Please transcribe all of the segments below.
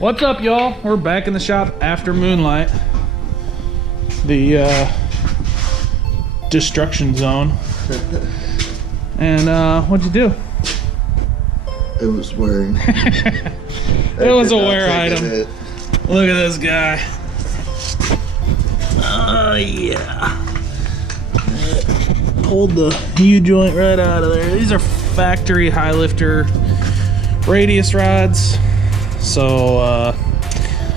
What's up, y'all? We're back in the shop after Moonlight. The destruction zone. And what'd you do? It was wearing. It was a wear item. Look at this guy. Oh yeah. Pulled the U-joint right out of there. These are factory high lifter radius rods. So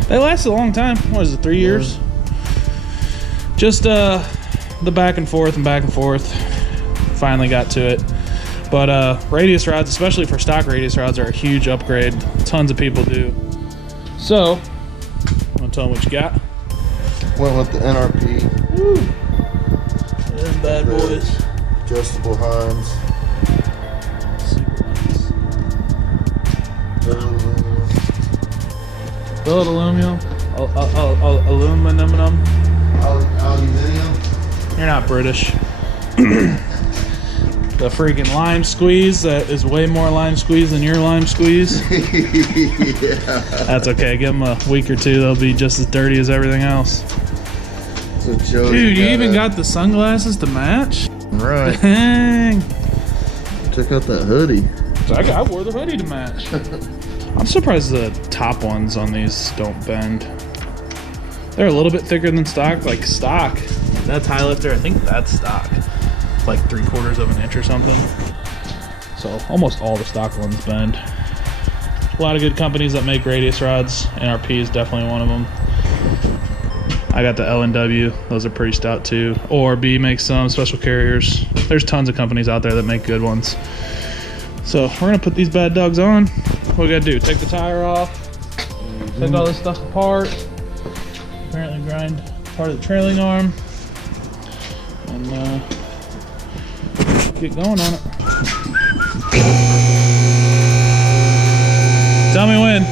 they lasted a long time. What is it, 3 years? Just the back and forth. Finally got to it. But radius rods, especially for stock radius rods, are a huge upgrade. Tons of people do. So, want to tell them what you got? Went with the NRP. Woo! Them bad boys. Adjustable Heims. Super nice. Billet aluminum. Aluminum. Aluminium. You're not British. The freaking lime squeeze that is way more lime squeeze than your lime squeeze. Yeah. That's okay. Give them a week or two. They'll be just as dirty as everything else. So Joe, Dude, you even got the sunglasses to match? Right. Dang. Check out that hoodie. I wore the hoodie to match. I'm surprised the top ones on these don't bend. They're a little bit thicker than stock. Like stock, that's high lifter. I think that's stock. Like 3/4 of an inch or something. So almost all the stock ones bend. A lot of good companies that make radius rods. NRP is definitely one of them. I got the L&W. Those are pretty stout too. ORB makes some, Special Carriers. There's tons of companies out there that make good ones. So we're gonna put these bad dogs on. What we gotta do? Take the tire off. Take all this stuff apart. Apparently grind part of the trailing arm. And get going on it. Tell me when.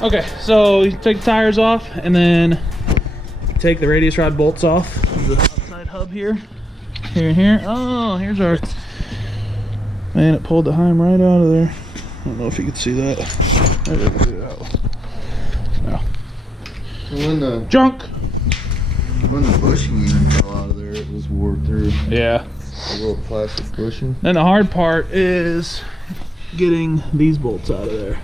Okay, so you take the tires off and then take the radius rod bolts off of the outside hub here. Here and here. Oh, here's our... Man, it pulled the Heim right out of there. I don't know if you can see that. No. When the Junk! When the bushing even fell out of there, it was wore through. Yeah. A little plastic bushing. And the hard part is getting these bolts out of there.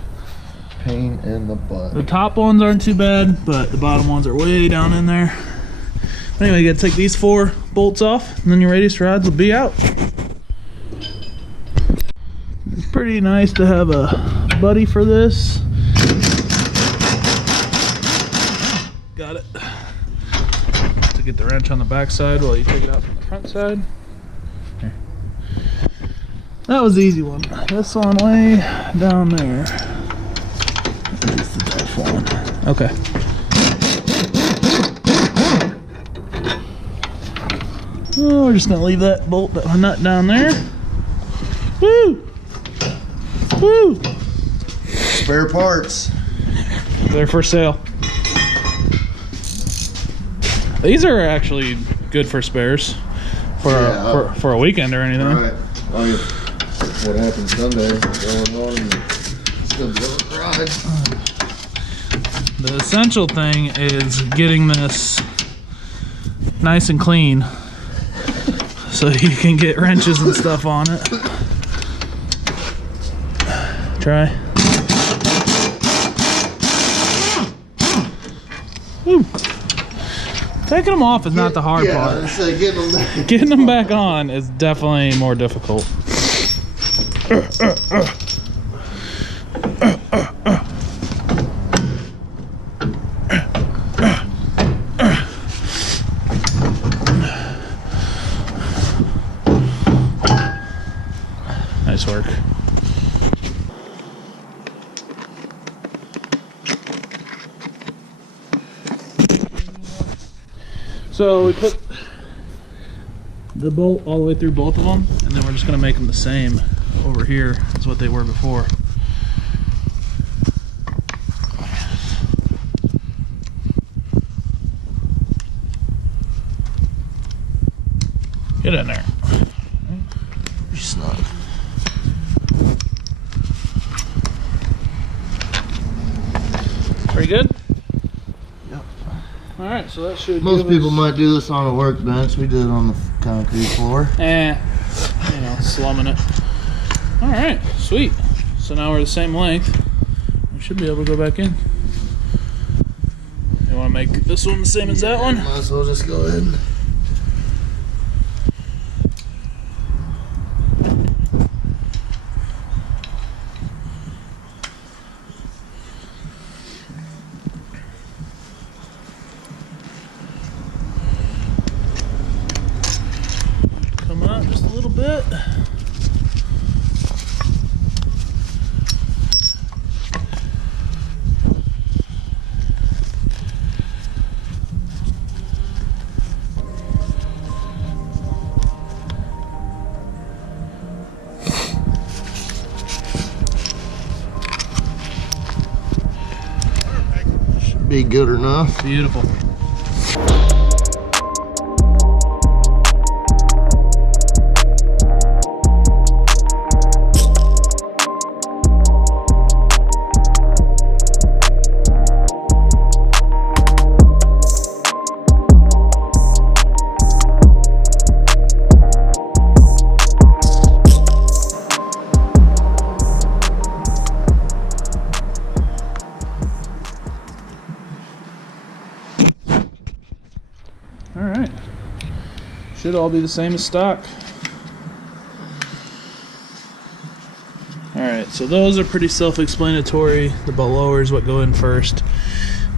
Pain in the butt. The top ones aren't too bad, but the bottom ones are way down in there. Anyway, you gotta take these 4 bolts off, and then your radius rods will be out. It's pretty nice to have a buddy for this. Got it. To get the wrench on the back side while you take it out from the front side. Here. That was the easy one. This one way down there. That's the tough one. Okay. Oh, we're just gonna leave that nut down there. Woo! Woo! Spare parts. They're for sale. These are actually good for spares for a weekend or anything. Right. Oh, yeah. What happened Sunday? Going on and it's gonna be a ride. The essential thing is getting this nice and clean so you can get wrenches and stuff on it. Try. Woo. Taking them off is not the hard part. So Getting them back on is definitely more difficult. So we put the bolt all the way through both of them, and then we're just gonna make them the same over here as what they were before. Get in there. You're snug. Pretty good? Yep. Alright, so that should Most give people us, might do this on a workbench. We did it on the concrete floor. you know, slumming it. Alright, sweet. So now we're the same length. We should be able to go back in. You want to make this one the same as that one? Might as well just go ahead. Come up just a little bit. Should be good enough. Beautiful. Alright. Should all be the same as stock. Alright, so those are pretty self-explanatory. The bolt lowers, what go in first.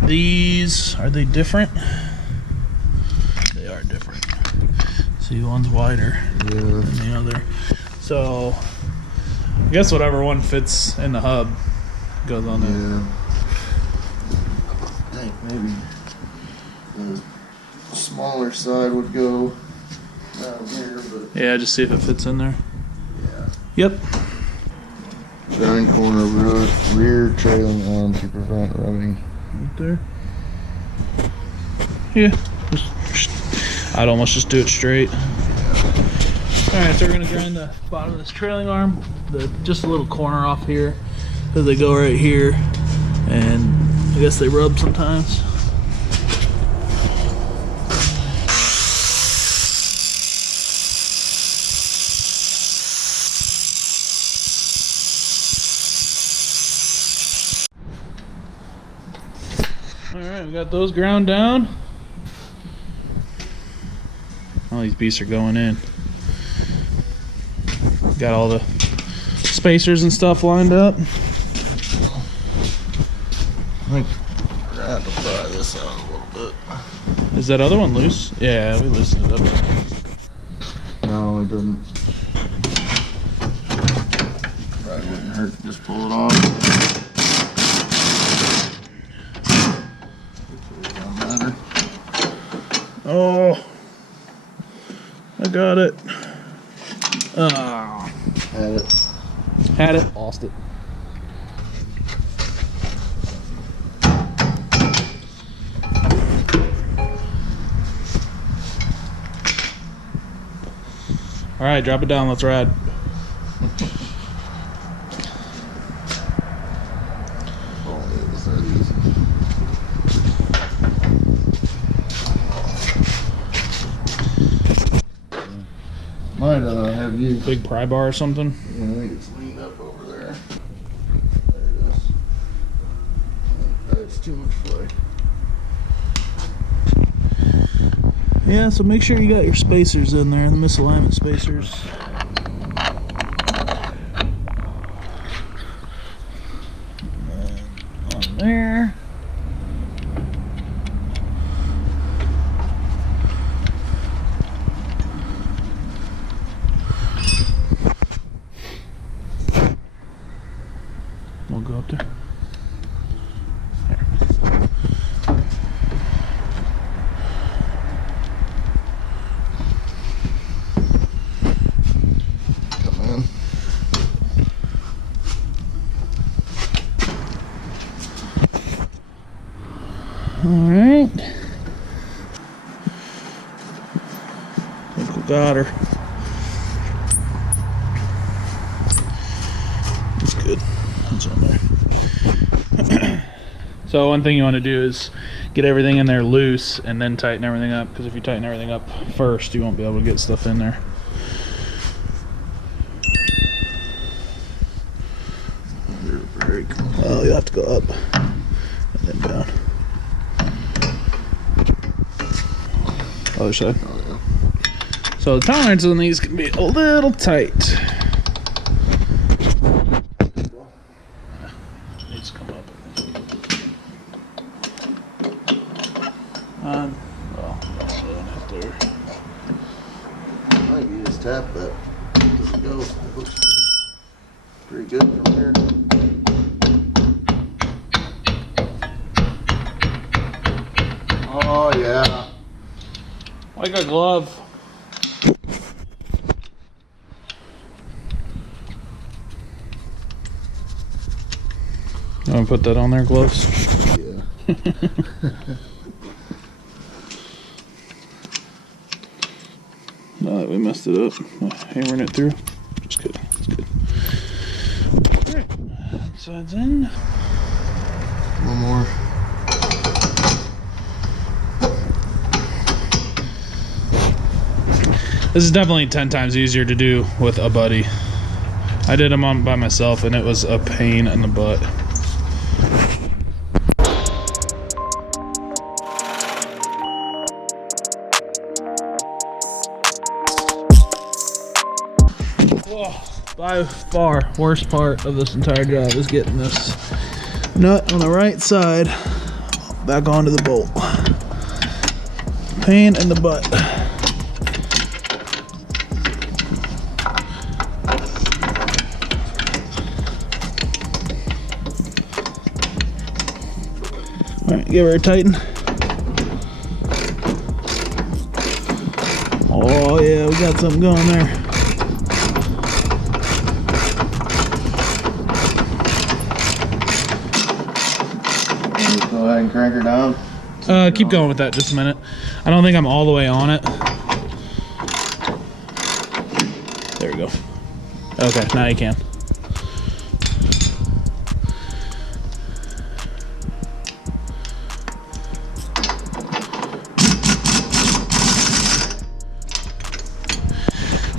These, are they different? They are different. See, one's wider than the other. So, I guess whatever one fits in the hub goes on there. Yeah. I think maybe the smaller side would go down here, but Yeah, just see if it fits in there. yeah. Yep. Grind corner rear trailing arm to prevent rubbing. Right there. Yeah. I'd almost just do it straight. Alright, so we're going to grind the bottom of this trailing arm, just a little corner off here, because they go right here, and I guess they rub sometimes. Alright, we got those ground down. All these beasts are going in. Got all the spacers and stuff lined up. I think we're gonna have to pry this out a little bit. Is that other one loose? Yeah, we loosened it up. No, it doesn't. Probably wouldn't hurt to just pull it off. Don't matter. Oh, I got it. Oh, had it, lost it. All right, drop it down. Let's ride. Oh, it was that easy. Might have you. Big pry bar or something. Yeah, I think it's leaned up over there. There it is. That's too much play. Yeah, so make sure you got your spacers in there, the misalignment spacers. And on there. We'll go up there. Alright. I think we got her. That's good. That's on there. So one thing you want to do is get everything in there loose and then tighten everything up, because if you tighten everything up first, you won't be able to get stuff in there. Very cool. Well, you have to go up and then down. Other side. Oh, yeah. So the tolerance on these can be a little tight. Needs to come up. Well, that's after. I think you just tap that. Does it go? It looks pretty good from here. Oh yeah. Like a glove. You want to put that on there, gloves? Yeah. Now that we messed it up, hammering it through. Just kidding. It's good. Alright. Sides in. One more. This is definitely 10 times easier to do with a buddy. I did them on by myself and it was a pain in the butt. Whoa, by far worst part of this entire job is getting this nut on the right side back onto the bolt. Pain in the butt. Alright, give her a tighten. Oh yeah, we got something going there. Go ahead and crank her down. Keep going with that just a minute. I don't think I'm all the way on it. There we go. Okay, now you can.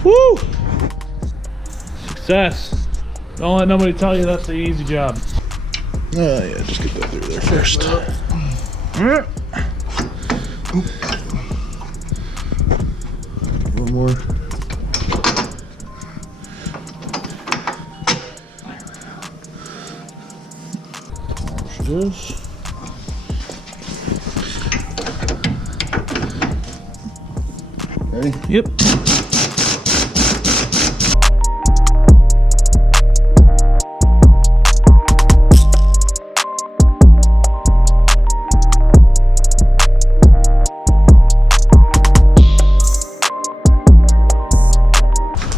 Woo! Success. Don't let nobody tell you that's the easy job. Oh yeah, just get that through there first. One more. There she is. Ready? Yep.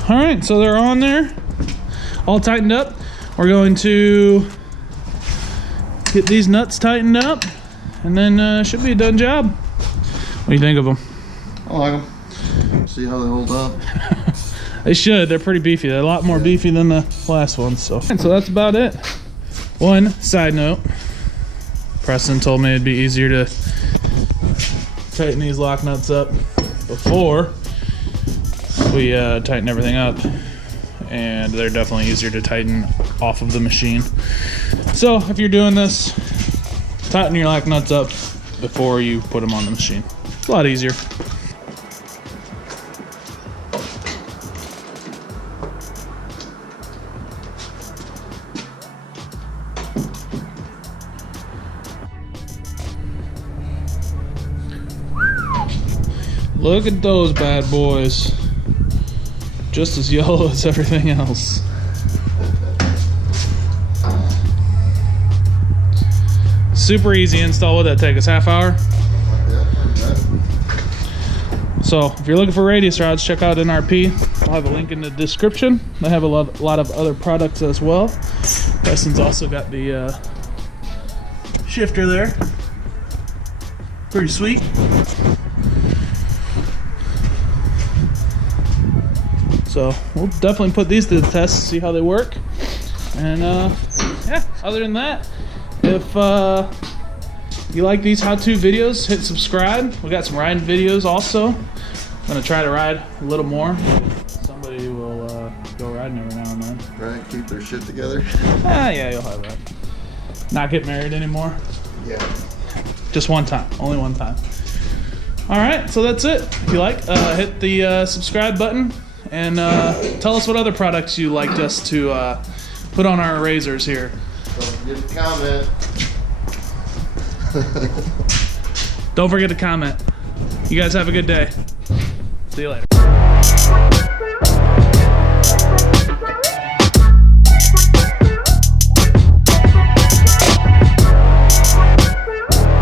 All right, so they're on there, all tightened up. We're going to get these nuts tightened up, and then should be a done job. What do you think of them? I like them. See how they hold up. They should. They're pretty beefy. They're a lot more beefy than the last ones. So that's about it. One side note: Preston told me it'd be easier to tighten these lock nuts up before we tighten everything up, and they're definitely easier to tighten off of the machine. So if you're doing this, tighten your lock nuts up before you put them on the machine. It's a lot easier. Look at those bad boys. Just as yellow as everything else. Super easy install. What did that take us? Half hour? So if you're looking for radius rods, check out NRP. I'll have a link in the description. They have a lot of other products as well. Preston's also got the shifter there. Pretty sweet. So we'll definitely put these to the test, see how they work. And yeah, other than that, if you like these how-to videos, hit subscribe. We got some riding videos also. I'm gonna try to ride a little more. Somebody will go riding every now and then. Right, keep their shit together. Yeah, you'll have that. Not get married anymore. Yeah. Just one time, only one time. All right, so that's it. If you like, hit the subscribe button and tell us what other products you liked us to put on our razors here. Don't forget to comment. Don't forget to comment. You guys have a good day. See you later.